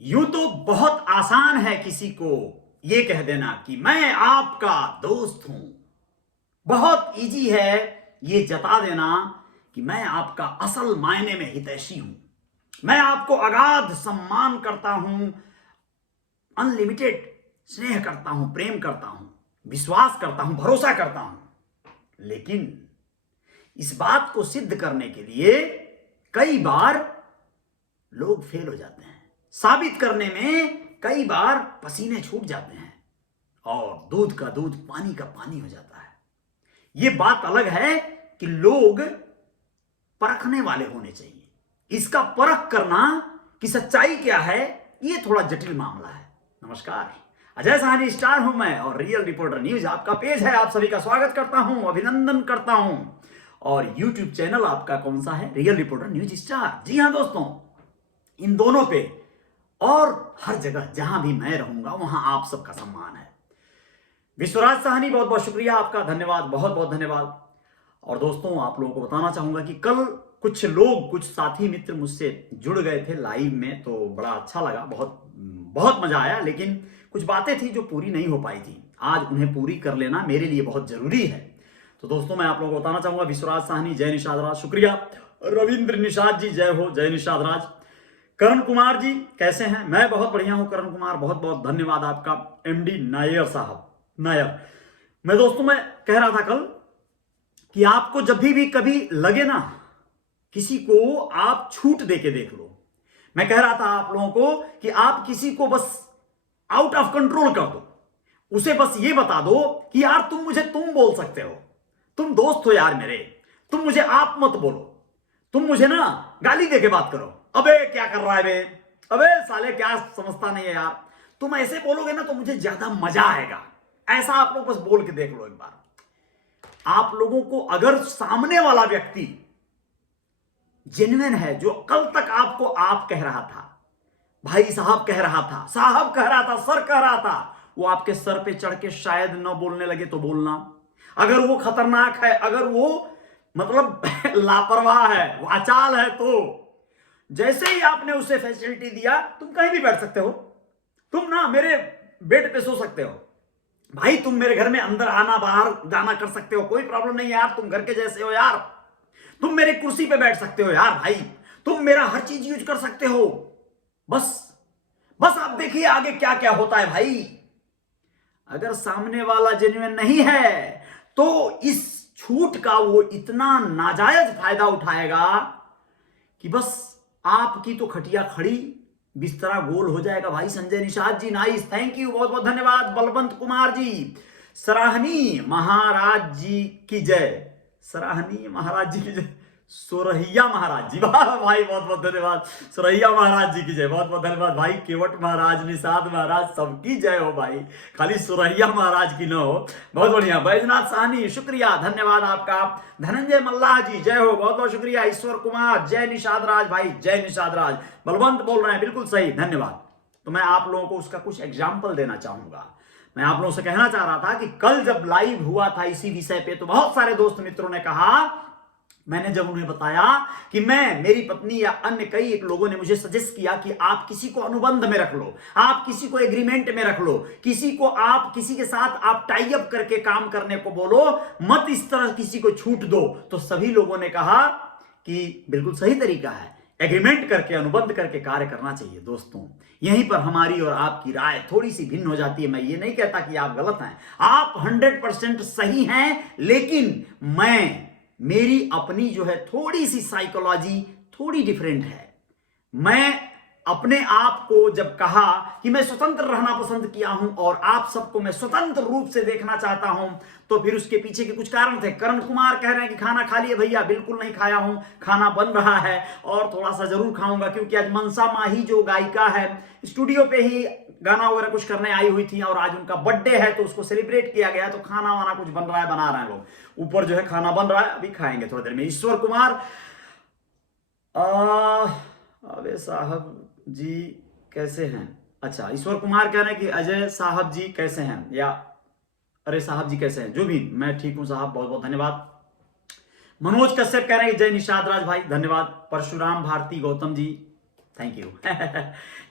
यूं तो बहुत आसान है किसी को ये कह देना कि मैं आपका दोस्त हूं। बहुत इजी है ये जता देना कि मैं आपका असल मायने में हितैषी हूं। मैं आपको अगाध सम्मान करता हूं, अनलिमिटेड स्नेह करता हूं, प्रेम करता हूं, विश्वास करता हूं, भरोसा करता हूं। लेकिन इस बात को सिद्ध करने के लिए कई बार लोग फेल हो जाते हैं। साबित करने में कई बार पसीने छूट जाते हैं और दूध का दूध पानी का पानी हो जाता है। यह बात अलग है कि लोग परखने वाले होने चाहिए। इसका परख करना कि सच्चाई क्या है, यह थोड़ा जटिल मामला है। नमस्कार, अजय साहनी स्टार हूं मैं और रियल रिपोर्टर न्यूज आपका पेज है। आप सभी का स्वागत करता हूं, अभिनंदन करता हूं। और यूट्यूब चैनल आपका कौन सा है? Real reporter news star. जी हां दोस्तों, इन दोनों पे और हर जगह जहां भी मैं रहूंगा वहां आप सबका सम्मान है। विश्वराज साहनी, बहुत बहुत शुक्रिया आपका, धन्यवाद, बहुत बहुत धन्यवाद। और दोस्तों, आप लोगों को बताना चाहूंगा कि कल कुछ लोग, कुछ साथी मित्र मुझसे जुड़ गए थे लाइव में, तो बड़ा अच्छा लगा, बहुत बहुत मजा आया। लेकिन कुछ बातें थी जो पूरी नहीं हो पाई थी। आज उन्हें पूरी कर लेना मेरे लिए बहुत जरूरी है। तो दोस्तों, मैं आप लोगों को बताना चाहूंगा, विश्वराज साहनी जय निषाद राज, शुक्रिया। रविंद्र निषाद जी जय हो, जय निषाद राज। करण कुमार जी कैसे हैं? मैं बहुत बढ़िया हूं करण कुमार, बहुत बहुत धन्यवाद आपका। एमडी नायर साहब, नायर। मैं कह रहा था कल कि आपको जब भी कभी लगे ना, किसी को आप छूट दे के देख लो। मैं कह रहा था आप लोगों को कि आप किसी को बस आउट ऑफ कंट्रोल कर दो। उसे बस ये बता दो कि यार तुम मुझे तुम बोल सकते हो, तुम दोस्त हो यार मेरे, तुम मुझे आप मत बोलो, तुम मुझे ना गाली दे के बात करो। अबे क्या कर रहा है बे, अबे साले क्या समझता नहीं है यार। तुम ऐसे बोलोगे ना तो मुझे ज्यादा मजा आएगा। ऐसा आप लोग बस बोल के देख लो एक बार। आप लोगों को अगर सामने वाला व्यक्ति जेन्युइन है, जो कल तक आपको आप कह रहा था, भाई साहब कह रहा था, साहब कह रहा था, सर कह रहा था, वो आपके सर पे चढ़ के शायद न बोलने लगे तो बोलना। अगर वो खतरनाक है, अगर वो मतलब लापरवाह है, वाचाल है, तो जैसे ही आपने उसे फैसिलिटी दिया, तुम कहीं भी बैठ सकते हो, तुम ना मेरे बेड पे सो सकते हो भाई, तुम मेरे घर में अंदर आना बाहर जाना कर सकते हो, कोई प्रॉब्लम नहीं है यार, तुम घर के जैसे हो यार। तुम मेरी कुर्सी पे बैठ सकते हो यार भाई, तुम मेरा हर चीज यूज कर सकते हो। बस बस आप देखिए आगे क्या क्या होता है भाई। अगर सामने वाला जेन्युइन नहीं है तो इस छूट का वो इतना नाजायज फायदा उठाएगा कि बस आपकी तो खटिया खड़ी, बिस्तरा गोल हो जाएगा भाई। Sanjay Nishad ji nice, thank you, बहुत बहुत धन्यवाद। बलवंत कुमार जी, सराहनीय महाराज जी की जय, सराहनीय महाराज जी की जय, सुरहिया महाराज जी, वाह भाई, बहुत बहुत धन्यवाद। सुरहिया महाराज जी की जय, बहुत बहुत धन्यवाद भाई। केवट महाराज, निषाद महाराज, सबकी जय हो भाई, खाली सुरहिया महाराज की ना हो। बहुत बढ़िया। बैजनाथ साहनी, शुक्रिया, धन्यवाद आपका। धनंजय मल्लाह जी जय हो, बहुत बहुत शुक्रिया। ईश्वर कुमार, जय निषाद राज भाई, जय निषाद राज। बलवंत बोल रहे हैं, बिल्कुल सही, धन्यवाद। तो मैं आप लोगों को उसका कुछ एग्जाम्पल देना चाहूंगा। मैं आप लोगों से कहना चाह रहा था कि कल जब लाइव हुआ था इसी विषय पे, तो बहुत सारे दोस्त मित्रों ने कहा, मैंने जब उन्हें बताया कि मैं, मेरी पत्नी या अन्य कई एक लोगों ने मुझे सजेस्ट किया कि आप किसी को अनुबंध में रख लो, आप किसी को एग्रीमेंट में रख लो, किसी को आप किसी के साथ आप टाई अप करके काम करने को बोलो, मत इस तरह किसी को छूट दो। तो सभी लोगों ने कहा कि बिल्कुल सही तरीका है, एग्रीमेंट करके, अनुबंध करके कार्य करना चाहिए। दोस्तों, यहीं पर हमारी और आपकी राय थोड़ी सी भिन्न हो जाती है। मैं ये नहीं कहता कि आप गलत हैं, आप 100% सही हैं, लेकिन मेरी अपनी जो है थोड़ी सी साइकोलॉजी थोड़ी डिफरेंट है। मैं अपने आप को जब कहा कि मैं स्वतंत्र रहना पसंद किया हूं और आप सबको मैं स्वतंत्र रूप से देखना चाहता हूं, तो फिर उसके पीछे के कुछ कारण थे। करण कुमार कह रहे हैं कि खाना खा लिए भैया, बिल्कुल नहीं खाया हूं, खाना बन रहा है और थोड़ा सा जरूर खाऊंगा, क्योंकि आज मनसा माही जो गायिका है स्टूडियो पे ही गाना वगैरह कुछ करने आई हुई थी और आज उनका बर्थडे है, तो उसको सेलिब्रेट किया गया, तो खाना वाना कुछ बन रहा है, बना रहे हैं लोग, ऊपर जो है खाना बन रहा है, अभी खाएंगे थोड़ी देर में। ईश्वर कुमार, अबे साहब जी कैसे हैं? अच्छा, ईश्वर कुमार कह रहे हैं कि अजय साहब जी कैसे हैं, या अरे साहब जी कैसे हैं, जो भी, मैं ठीक हूं साहब, बहुत बहुत धन्यवाद। मनोज कश्यप कह रहे हैं कि जय निषाद राज भाई, धन्यवाद। Parshuram Bharti Gautam ji, thank you.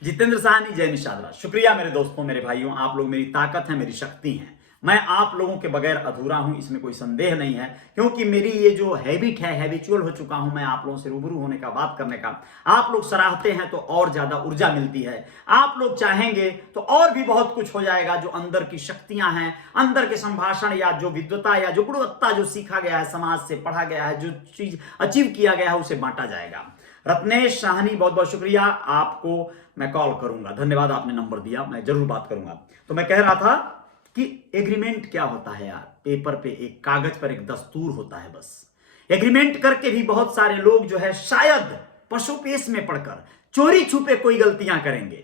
जितेंद्र साहनी, जय निषाद राज। शुक्रिया मेरे दोस्तों, मेरे भाइयों, आप लोग मेरी ताकत है, मेरी शक्ति है। मैं आप लोगों के बगैर अधूरा हूं, इसमें कोई संदेह नहीं है, क्योंकि मेरी ये जो हैबिट है, हैबिचुअल हो चुका हूं मैं आप लोगों से रूबरू होने का, बात करने का। आप लोग सराहते हैं तो और ज्यादा ऊर्जा मिलती है। आप लोग चाहेंगे तो और भी बहुत कुछ हो जाएगा। जो अंदर की शक्तियां हैं, अंदर के संभाषण या जो विद्वता या जो गुणवत्ता जो सीखा गया है, समाज से पढ़ा गया है, जो चीज अचीव किया गया है, उसे बांटा जाएगा। रत्नेश साहनी, बहुत बहुत शुक्रिया। आपको मैं कॉल करूंगा, धन्यवाद, आपने नंबर दिया, मैं जरूर बात करूंगा। तो मैं कह रहा था कि एग्रीमेंट क्या होता है यार? पेपर पे, एक कागज पर एक दस्तूर होता है बस। एग्रीमेंट करके भी बहुत सारे लोग जो है शायद पशुपेश में पड़कर चोरी छुपे कोई गलतियां करेंगे,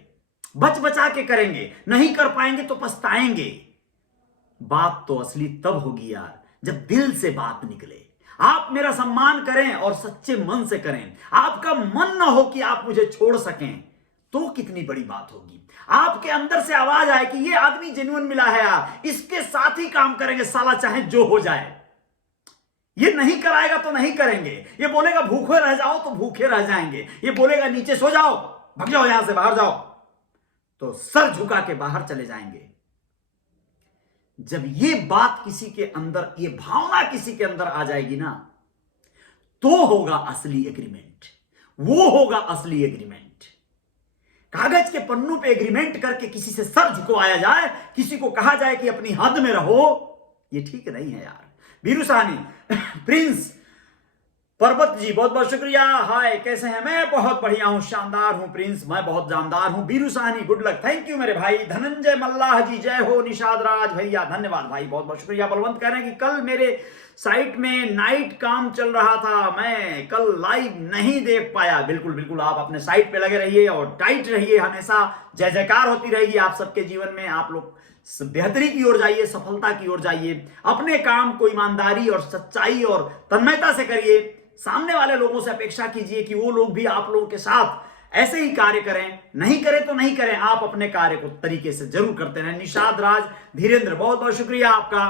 बच बचा के करेंगे, नहीं कर पाएंगे तो पछताएंगे। बात तो असली तब होगी यार जब दिल से बात निकले। आप मेरा सम्मान करें और सच्चे मन से करें। आपका मन ना हो कि आप मुझे छोड़ सकें, तो कितनी बड़ी बात होगी। आपके अंदर से आवाज आए कि ये आदमी जेन्युइन मिला है यार, इसके साथ ही काम करेंगे, साला चाहे जो हो जाए। ये नहीं कराएगा तो नहीं करेंगे, ये बोलेगा भूखे रह जाओ तो भूखे रह जाएंगे, ये बोलेगा नीचे सो जाओ, भाग जाओ यहां से, बाहर जाओ, तो सर झुका के बाहर चले जाएंगे। जब ये बात किसी के अंदर, ये भावना किसी के अंदर आ जाएगी ना, तो होगा असली एग्रीमेंट, वो होगा असली एग्रीमेंट। कागज के पन्नों पे एग्रीमेंट करके किसी से सर झुकवाया जाए, किसी को कहा जाए कि अपनी हद में रहो, ये ठीक नहीं है यार। बीरू साहनी, प्रिंस पर्वत जी, बहुत बहुत शुक्रिया। हाय, कैसे हैं? मैं बहुत बढ़िया हूं, शानदार हूं प्रिंस, मैं बहुत जानदार हूं। Biru Sahni, good luck, thank you मेरे भाई। धनंजय मल्लाह जी, जय हो। निषाद राज भैया, धन्यवाद भाई, बहुत बहुत शुक्रिया। बलवंत कह रहे हैं कि कल मेरे साइट में नाइट काम चल रहा था, मैं कल लाइव नहीं देख पाया। बिल्कुल बिल्कुल, आप अपने साइट पे लगे रहिए और टाइट रहिए, हमेशा जय जयकार होती रहेगी आप सबके जीवन में। आप लोग बेहतरी की ओर जाइए, सफलता की ओर जाइए, अपने काम को ईमानदारी और सच्चाई और तन्मयता से करिए। सामने वाले लोगों से अपेक्षा कीजिए कि वो लोग भी आप लोगों के साथ ऐसे ही कार्य करें, नहीं करें तो नहीं करें, आप अपने कार्य को तरीके से जरूर करते रहें। निषाद राज, धीरेन्द्र, बहुत बहुत शुक्रिया आपका,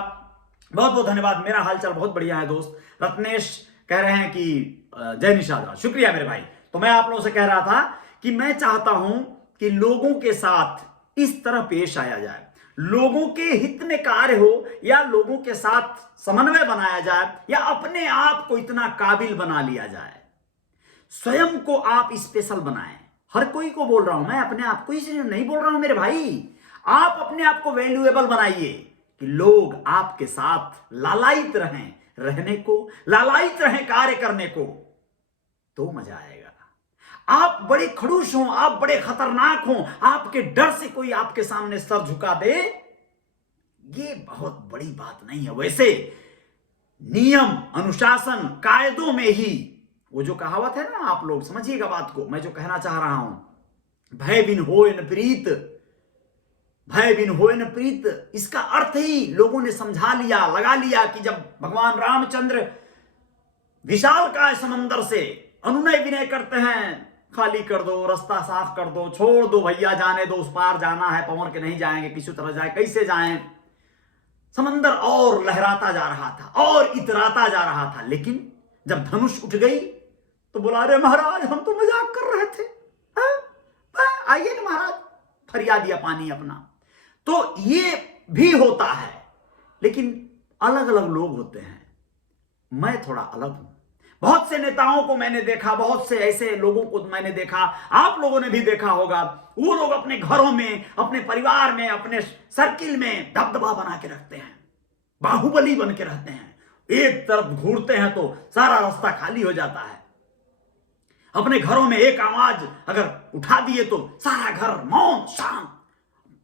बहुत बहुत धन्यवाद। मेरा हालचाल बहुत बढ़िया है दोस्त। रत्नेश कह रहे हैं कि जय निषाद राज, शुक्रिया मेरे भाई। तो मैं आप लोगों से कह रहा था कि मैं चाहता हूं कि लोगों के साथ इस तरह पेश आया जाए, लोगों के हित में कार्य हो, या लोगों के साथ समन्वय बनाया जाए, या अपने आप को इतना काबिल बना लिया जाए, स्वयं को आप स्पेशल बनाएं। हर कोई को बोल रहा हूं मैं, अपने आप को ही नहीं बोल रहा हूं मेरे भाई। आप अपने आप को वैल्यूएबल बनाइए कि लोग आपके साथ लालायित रहें, रहने को लालायित रहें, कार्य करने को, तो मजा आएगा। आप बड़े खड़ूस हों, आप बड़े खतरनाक हों, आपके डर से कोई आपके सामने सर झुका दे, ये बहुत बड़ी बात नहीं है। वैसे नियम, अनुशासन, कायदों में ही वो जो कहावत है ना, आप लोग समझिएगा बात को, मैं जो कहना चाह रहा हूं, भय बिन होय न प्रीत, भय बिन होय न प्रीत, इसका अर्थ ही लोगों ने समझा लिया, लगा लिया कि जब भगवान रामचंद्र विशालकाय समंदर से अनुनय विनय करते हैं, खाली कर दो, रास्ता साफ कर दो, छोड़ दो भैया, जाने दो, उस पार जाना है, पवन के नहीं जाएंगे, किसी तरह जाए, कैसे जाएं। समंदर और लहराता जा रहा था और इतराता जा रहा था, लेकिन जब धनुष उठ गई तो बोला, अरे महाराज, हम तो मजाक कर रहे थे, आइए ना महाराज, फरिया दिया पानी अपना। तो ये भी होता है, लेकिन अलग अलग लोग होते हैं। मैं थोड़ा अलग हूं। बहुत से नेताओं को मैंने देखा, बहुत से ऐसे लोगों को मैंने देखा, आप लोगों ने भी देखा होगा, वो लोग अपने घरों में, अपने परिवार में, अपने सर्किल में दबदबा बना के रखते हैं, बाहुबली बन के रहते हैं। एक तरफ घूरते हैं तो सारा रास्ता खाली हो जाता है। अपने घरों में एक आवाज अगर उठा दिए तो सारा घर मौन शांत।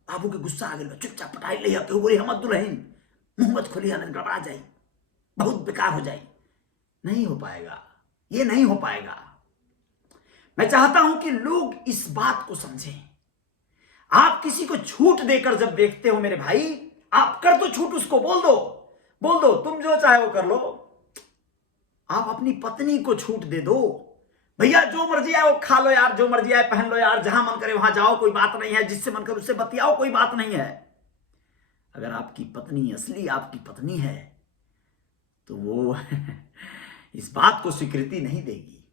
बाबू के गुस्सा आ गया, चुपचाप पटाई लिया, क्यों बोली, हम दुल्हन मुंह मत खोलिए, गड़बड़ा जाए, बहुत बेकार हो जाए। नहीं हो पाएगा, ये नहीं हो पाएगा। मैं चाहता हूं कि लोग इस बात को समझें। आप किसी को छूट देकर जब देखते हो मेरे भाई, आप कर दो छूट, उसको बोल दो, बोल दो, तुम जो चाहे वो कर लो। आप अपनी पत्नी को छूट दे दो, भैया जो मर्जी आए वो खा लो यार, जो मर्जी आए पहन लो यार, जहां मन करे वहां जाओ, कोई बात नहीं है, जिससे मन करे उससे बतियाओ, कोई बात नहीं है। अगर आपकी पत्नी असली आपकी पत्नी है तो वो इस बात को स्वीकृति नहीं देगी।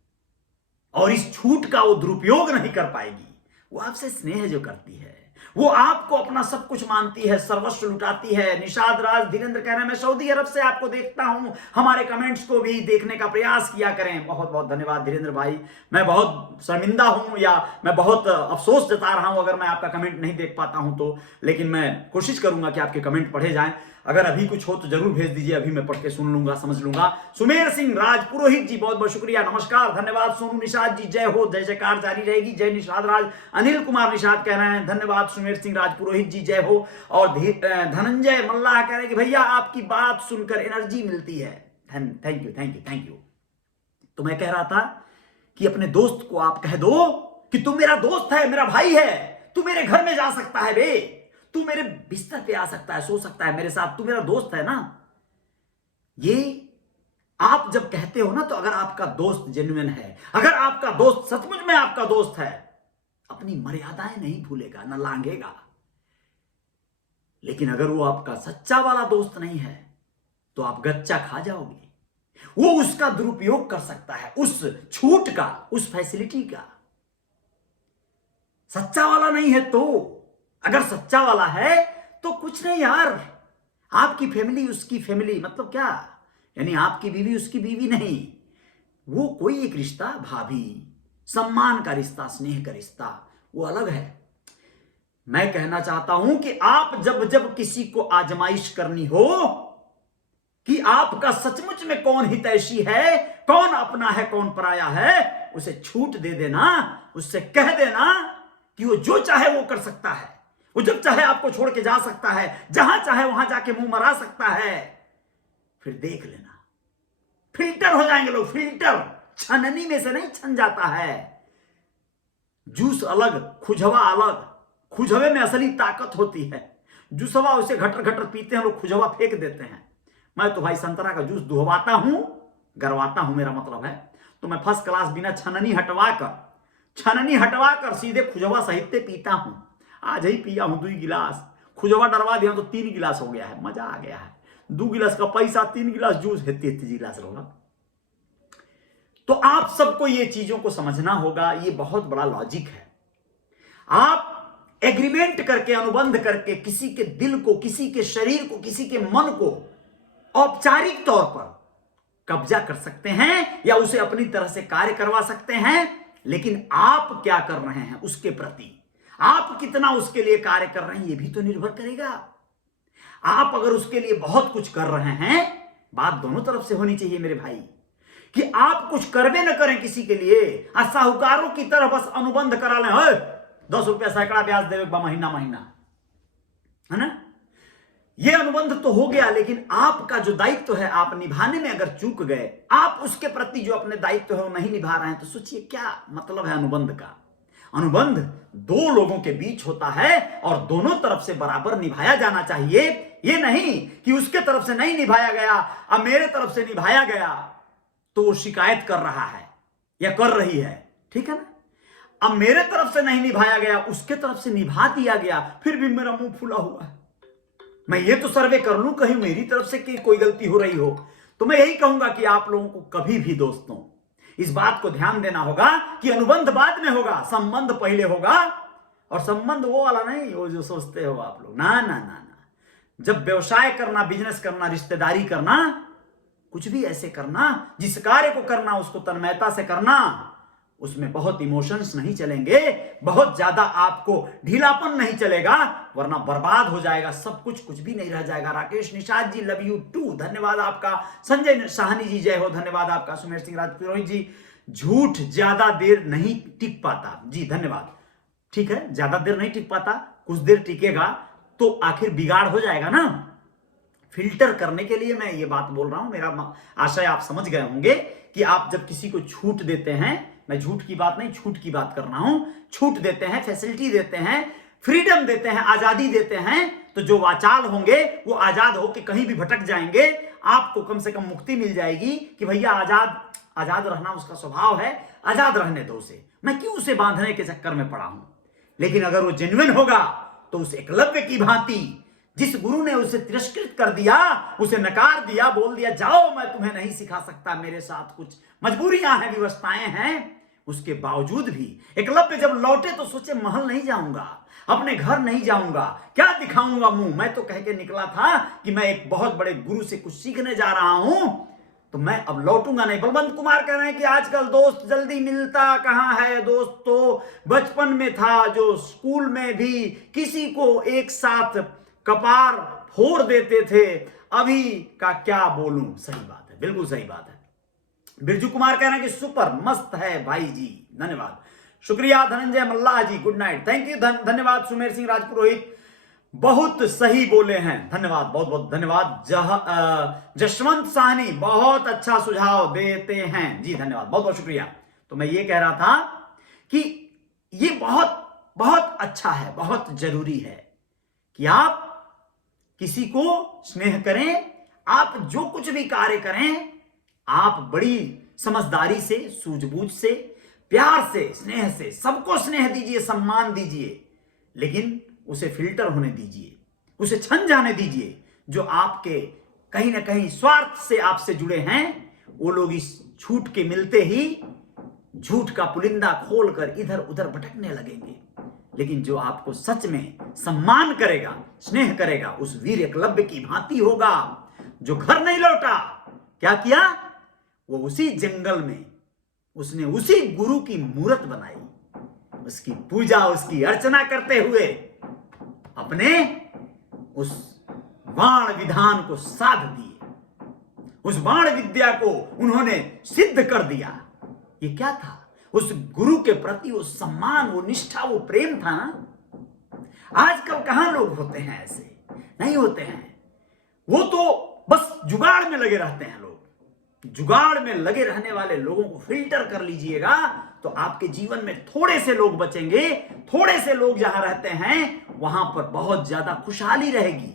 और इस छूट का वो दुरुपयोग नहीं कर पाएगी। वो आपसे स्नेह जो करती है, वो आपको अपना सब कुछ मानती है, सर्वस्व लुटाती है। निषाद राज धीरेन्द्र कह रहे हैं मैं सऊदी अरब से आपको देखता हूं, हमारे कमेंट्स को भी देखने का प्रयास किया करें। बहुत बहुत धन्यवाद धीरेन्द्र भाई। मैं बहुत शर्मिंदा हूं या मैं बहुत अफसोस जता रहा हूं अगर मैं आपका कमेंट नहीं देख पाता हूं तो, लेकिन मैं कोशिश करूंगा कि आपके कमेंट पढ़े जाएं। अगर अभी कुछ हो तो जरूर भेज दीजिए, अभी मैं पढ़ के सुन लूंगा, समझ लूंगा। सुमेर सिंह राज पुरोहित जी बहुत बहुत शुक्रिया, नमस्कार, धन्यवाद। सोनू निषाद जी जय हो, जय जयकार जारी रहेगी, जय निषाद राज। अनिल कुमार निषाद कह रहे हैं धन्यवाद सुमेर सिंह राज पुरोहित जी जय हो। और धनंजय मल्लाह कह रहे हैं कि भैया आपकी बात सुनकर एनर्जी मिलती है। Thank you thank you thank you. तो मैं कह रहा था कि अपने दोस्त को आप कह दो कि तू मेरा दोस्त है, मेरा भाई है, तू मेरे घर में जा सकता है बे, तू मेरे बिस्तर पे आ सकता है, सो सकता है मेरे साथ, तू मेरा दोस्त है ना। ये आप जब कहते हो ना, तो अगर आपका दोस्त जेन्युइन है, अगर आपका दोस्त सचमुच में आपका दोस्त है, अपनी मर्यादाएं नहीं भूलेगा, न लांघेगा। लेकिन अगर वो आपका सच्चा वाला दोस्त नहीं है तो आप गच्चा खा जाओगे। वो उसका दुरुपयोग कर सकता है, उस छूट का, उस फैसिलिटी का। सच्चा वाला नहीं है तो, अगर सच्चा वाला है तो कुछ नहीं यार, आपकी फैमिली उसकी फैमिली, मतलब क्या, यानी आपकी बीवी उसकी बीवी नहीं, वो कोई एक रिश्ता, भाभी, सम्मान का रिश्ता, स्नेह का रिश्ता, वो अलग है। मैं कहना चाहता हूं कि आप जब जब किसी को आजमाइश करनी हो कि आपका सचमुच में कौन हितैषी है, कौन अपना है, कौन पराया है, उसे छूट दे देना, उससे कह देना कि वो जो चाहे वो कर सकता है, वो जब चाहे आपको छोड़ के जा सकता है, जहां चाहे वहां जाके मुंह मरा सकता है। फिर देख लेना, फिल्टर हो जाएंगे लोग, फिल्टर, छननी में से नहीं छन जाता है। जूस अलग, खुजवा अलग, खुजवे में असली ताकत होती है, जूसवा उसे घटर घटर पीते हैं लोग, खुजवा फेंक देते हैं। मैं तो भाई संतरा का जूस दुहवाता हूं, गरवाता हूं मेरा मतलब है, तो मैं फर्स्ट क्लास बिना छननी हटवाकर सीधे खुजवा सहित पीता हूं। आज ही पिया हूं 2 गिलास, खुजवा डरवा दिया तो 3 गिलास हो गया है, मजा आ गया है। 2 गिलास का पैसा, 3 गिलास जूस है, 33 गिलास रहा। तो आप सबको ये चीजों को समझना होगा, ये बहुत बड़ा लॉजिक है। आप एग्रीमेंट करके, अनुबंध करके किसी के दिल को, किसी के शरीर को, किसी के मन को औपचारिक तौर पर कब्जा कर सकते हैं या उसे अपनी तरह से कार्य करवा सकते हैं, लेकिन आप क्या कर रहे हैं उसके प्रति, आप कितना उसके लिए कार्य कर रहे हैं, यह भी तो निर्भर करेगा। आप अगर उसके लिए बहुत कुछ कर रहे हैं, बात दोनों तरफ से होनी चाहिए मेरे भाई, कि आप कुछ करबे न करें किसी के लिए, साहूकारों की तरह बस अनुबंध करा लें, 10 रुपया सैकड़ा ब्याज देवे महीना है ना, ये अनुबंध तो हो गया, लेकिन आपका जो दायित्व है आप निभाने में अगर चूक गए, आप उसके प्रति जो अपने दायित्व है वो नहीं निभा रहे हैं, तो सोचिए क्या मतलब है अनुबंध का। अनुबंध 2 लोगों के बीच होता है और दोनों तरफ से बराबर निभाया जाना चाहिए। ये नहीं कि उसके तरफ से नहीं निभाया गया, अब मेरे तरफ से निभाया गया तो वो शिकायत कर रहा है या कर रही है, ठीक है ना। अब मेरे तरफ से नहीं निभाया गया, उसके तरफ से निभा दिया गया, फिर भी मेरा मुंह फूला हुआ है। मैं ये तो सर्वे कर लूं कहीं मेरी तरफ से कोई गलती हो रही हो। तो मैं यही कहूंगा कि आप लोगों को कभी भी दोस्तों इस बात को ध्यान देना होगा कि अनुबंध बाद में होगा, संबंध पहले होगा। और संबंध वो वाला नहीं, वो जो सोचते हो आप लोग, ना ना ना ना। जब व्यवसाय करना, बिजनेस करना, रिश्तेदारी करना, कुछ भी ऐसे करना, जिस कार्य को करना उसको तन्मयता से करना, उसमें बहुत इमोशंस नहीं चलेंगे, बहुत ज्यादा आपको ढीलापन नहीं चलेगा, वरना बर्बाद हो जाएगा सब कुछ, कुछ भी नहीं रह जाएगा। Rakesh Nishad ji love you to, धन्यवाद आपका। संजय साहनी जी जय हो, धन्यवाद आपका। सुमेर सिंह राजपुरोहित जी, झूठ ज्यादा देर नहीं टिक पाता, जी धन्यवाद। ठीक है, ज्यादा देर नहीं टिक पाता, कुछ देर टिकेगा तो आखिर बिगाड़ हो जाएगा ना। फिल्टर करने के लिए मैं ये बात बोल रहा हूं, मेरा आशय आप समझ गए होंगे कि आप जब किसी को छूट देते हैं, मैं झूठ की बात नहीं, छूट की बात कर रहा हूं, छूट देते हैं, फैसिलिटी देते हैं, फ्रीडम देते हैं, आजादी देते हैं, तो जो वाचाल होंगे वो आजाद होकर कहीं भी भटक जाएंगे। आपको कम से कम मुक्ति मिल जाएगी कि भैया आजाद रहना उसका स्वभाव है, आजाद रहने दो उसे, मैं क्यों उसे बांधने के चक्कर में पड़ा हूं। लेकिन अगर वो जेन्युइन होगा तो उस एकलव्य की भांति, जिस गुरु ने उसे तिरस्कृत कर दिया, उसे नकार दिया, बोल दिया जाओ मैं तुम्हें नहीं सिखा सकता, मेरे साथ कुछ मजबूरियां हैं, व्यवस्थाएं हैं, उसके बावजूद भी एकलव्य जब लौटे तो सोचे महल नहीं जाऊंगा, अपने घर नहीं जाऊंगा, क्या दिखाऊंगा मुंह। मैं तो कह के निकला था कि मैं एक बहुत बड़े गुरु से कुछ सीखने जा रहा हूं, तो मैं अब लौटूंगा नहीं। बलवंत कुमार कह रहे हैं कि आजकल दोस्त जल्दी मिलता कहां है, दोस्त तो बचपन में था जो स्कूल में भी किसी को एक साथ कपार फोड़ देते थे, अभी का क्या बोलूं। सही बात है, बिल्कुल सही बात है। बिरजू कुमार कह रहे हैं कि सुपर मस्त है भाई जी, धन्यवाद, शुक्रिया। धनंजय मल्लाह जी गुड नाइट, थैंक यू, धन्यवाद। सुमेर सिंह राजपुरोहित बहुत सही बोले हैं, धन्यवाद, बहुत बहुत धन्यवाद। जशवंत साहनी बहुत अच्छा सुझाव देते हैं जी, धन्यवाद, बहुत बहुत शुक्रिया। तो मैं ये कह रहा था कि ये बहुत बहुत अच्छा है, बहुत जरूरी है कि आप किसी को स्नेह करें, आप जो कुछ भी कार्य करें आप बड़ी समझदारी से, सूझबूझ से, प्यार से, स्नेह से सबको स्नेह दीजिए, सम्मान दीजिए, लेकिन उसे फिल्टर होने दीजिए, उसे छन जाने दीजिए। जो आपके कहीं ना कहीं स्वार्थ से आपसे जुड़े हैं वो लोग इस झूठ के मिलते ही झूठ का पुलिंदा खोलकर इधर उधर भटकने लगेंगे। लेकिन जो आपको सच में सम्मान करेगा, स्नेह करेगा, उस वीर एकलव्य की भांति होगा जो घर नहीं लौटा। क्या किया वो? उसी जंगल में उसने उसी गुरु की मूर्त बनाई, उसकी पूजा, उसकी अर्चना करते हुए अपने उस बाण विधान को साध दिए, उस बाण विद्या को उन्होंने सिद्ध कर दिया। ये क्या था? उस गुरु के प्रति वो सम्मान, वो निष्ठा, वो प्रेम था ना। आजकल कहां लोग होते हैं ऐसे? नहीं होते हैं। वो तो बस जुगाड़ में लगे रहते हैं लोग। जुगाड़ में लगे रहने वाले लोगों को फिल्टर कर लीजिएगा तो आपके जीवन में थोड़े से लोग बचेंगे। थोड़े से लोग जहां रहते हैं वहां पर बहुत ज्यादा खुशहाली रहेगी,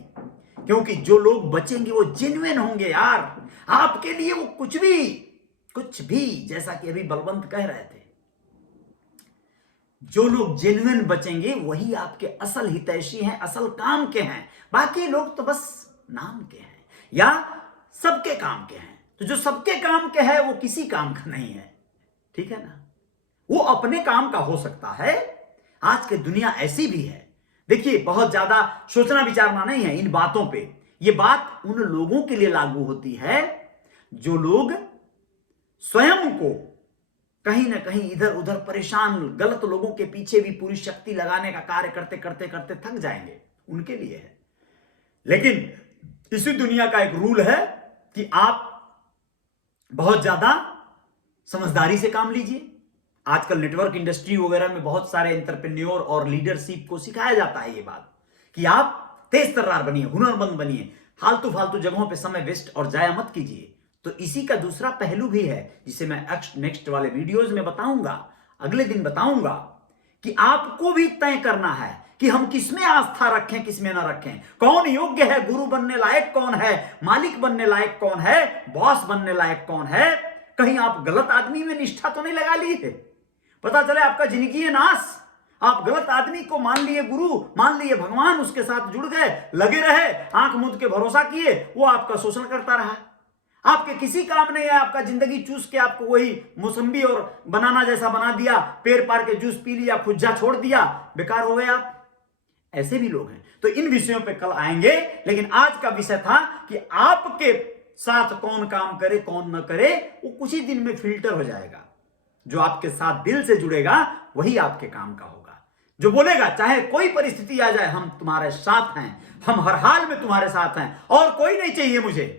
क्योंकि जो लोग बचेंगे वो जेन्युइन होंगे यार। आपके लिए वो कुछ भी, जैसा कि अभी बलवंत कह रहे थे, जो लोग जेन्युइन बचेंगे वही आपके असल हितैषी हैं, असल काम के हैं। बाकी लोग तो बस नाम के हैं या सबके काम के हैं। तो जो सबके काम के है वो किसी काम का नहीं है, ठीक है ना। वो अपने काम का हो सकता है। आज की दुनिया ऐसी भी है। देखिए, बहुत ज्यादा सोचना विचारना नहीं है इन बातों पे। ये बात उन लोगों के लिए लागू होती है जो लोग स्वयं को कहीं ना कहीं इधर उधर परेशान, गलत लोगों के पीछे भी पूरी शक्ति लगाने का कार्य करते करते करते थक जाएंगे, उनके लिए है। लेकिन इसी दुनिया का एक रूल है कि आप बहुत ज्यादा समझदारी से काम लीजिए। आजकल नेटवर्क इंडस्ट्री वगैरह में बहुत सारे एंटरप्रेन्योर और लीडरशिप को सिखाया जाता है ये बात कि आप तेज तर्रार बनिए, हुनरमंद बनिए, फालतू फालतू जगहों पे समय वेस्ट और जाया मत कीजिए। तो इसी का दूसरा पहलू भी है जिसे मैं नेक्स्ट वाले वीडियोस में बताऊंगा, अगले दिन बताऊंगा, कि आपको भी तय करना है कि हम किसमें आस्था रखें, किसमें ना रखें। कौन योग्य है, गुरु बनने लायक कौन है, मालिक बनने लायक कौन है, बॉस बनने लायक कौन है। कहीं आप गलत आदमी में निष्ठा तो नहीं लगा ली है, पता चले आपका जिंदगी है नाश। आप गलत आदमी को मान लिए गुरु, मान लिए भगवान, उसके साथ जुड़ गए, लगे रहे, आंख मूंद के भरोसा किए, वो आपका शोषण करता रहा, आपके किसी काम नहीं है। आपका जिंदगी चूस के आपको वही मौसम्बी और बनाना जैसा बना दिया, पेड़ पार के जूस पी लिया, खुज्जा छोड़ दिया, बेकार हो गए आप। ऐसे भी लोग हैं। तो इन विषयों पे कल आएंगे, लेकिन आज का विषय था कि आपके साथ कौन काम करे कौन न करे, वो कुछ ही दिन में फिल्टर हो जाएगा। जो आपके साथ दिल से जुड़ेगा वही आपके काम का होगा। जो बोलेगा चाहे कोई परिस्थिति आ जाए, हम तुम्हारे साथ हैं, हम हर हाल में तुम्हारे साथ हैं और कोई नहीं चाहिए मुझे,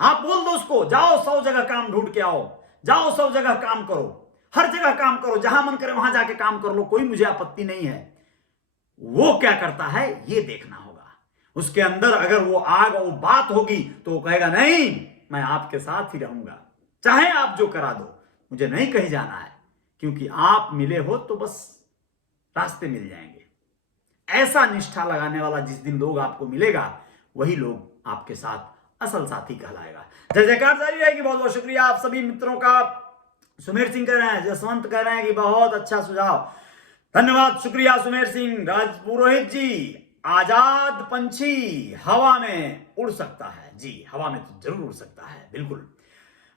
आप बोल दो उसको, जाओ 100 जगह काम ढूंढ के आओ, जाओ 100 जगह काम करो, हर जगह काम करो, जहां मन करे वहां जाके काम कर लो, कोई मुझे आपत्ति नहीं है। वो क्या करता है ये देखना होगा। उसके अंदर अगर वो आग और बात होगी तो वो कहेगा नहीं, मैं आपके साथ ही रहूंगा, चाहे आप जो करा दो, मुझे नहीं कहीं जाना है, क्योंकि आप मिले हो तो बस रास्ते मिल जाएंगे। ऐसा निष्ठा लगाने वाला जिस दिन लोग आपको मिलेगा, वही लोग आपके साथ असल साथी कहलाएगा। जय जयकार जारी रहेगी। बहुत बहुत शुक्रिया आप सभी मित्रों का। सुमेर सिंह कह रहे हैं, जसवंत कह रहे हैं कि बहुत अच्छा सुझाव, धन्यवाद, शुक्रिया सुमेर सिंह। राजपुरोहित जी, आजाद पंछी हवा में उड़ सकता है जी, हवा में तो जरूर उड़ सकता है, बिल्कुल।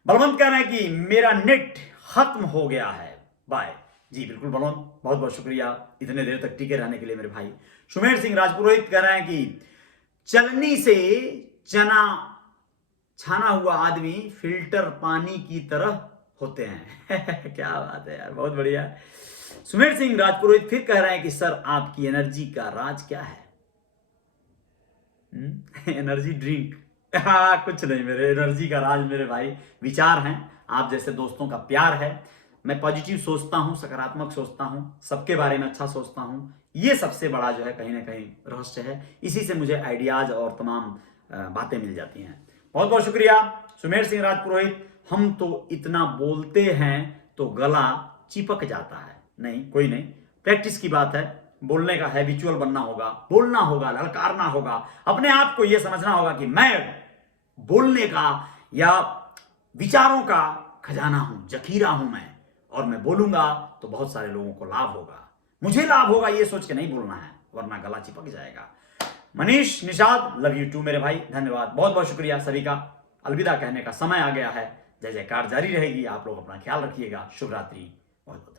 बलवंत कह रहे हैं कि मेरा नेट खत्म हो गया है, बाय। जी बिल्कुल बलोन, बहुत बहुत शुक्रिया इतने देर तक टिके रहने के लिए मेरे भाई। सुमेर सिंह राजपुरोहित कह रहे हैं कि चलनी से चना छाना हुआ आदमी फिल्टर पानी की तरह होते हैं। क्या बात है यार, बहुत बढ़िया। सुमेर सिंह राजपुरोहित फिर कह रहे हैं कि सर आपकी एनर्जी का राज क्या है? Energy drink. हाँ, कुछ नहीं, मेरे एनर्जी का राज मेरे भाई विचार हैं, आप जैसे दोस्तों का प्यार है। मैं पॉजिटिव सोचता हूं, सकारात्मक सोचता हूं, सबके बारे में अच्छा सोचता हूं। ये सबसे बड़ा जो है कहीं ना कहीं रहस्य है। इसी से मुझे आइडियाज और तमाम बातें मिल जाती हैं। बहुत बहुत शुक्रिया सुमेर सिंह राजपुरोहित। हम तो इतना बोलते हैं तो गला चिपक जाता है। नहीं, कोई नहीं, प्रैक्टिस की बात है। बोलने का हैबिचुअल बनना होगा, बोलना होगा, ललकारना होगा, अपने आप को यह समझना होगा कि मैं बोलने का या विचारों का खजाना हूं, जखीरा हूं मैं, और मैं बोलूंगा तो बहुत सारे लोगों को लाभ होगा, मुझे लाभ होगा, ये सोच के नहीं बोलना है, वरना गला चिपक जाएगा। Manish Nishad, love you too मेरे भाई, धन्यवाद, बहुत बहुत शुक्रिया सभी का। अलविदा कहने का समय आ गया है। जय जयकार जारी रहेगी। आप लोग अपना ख्याल रखिएगा। शुभ रात्रि। बहुत बहुत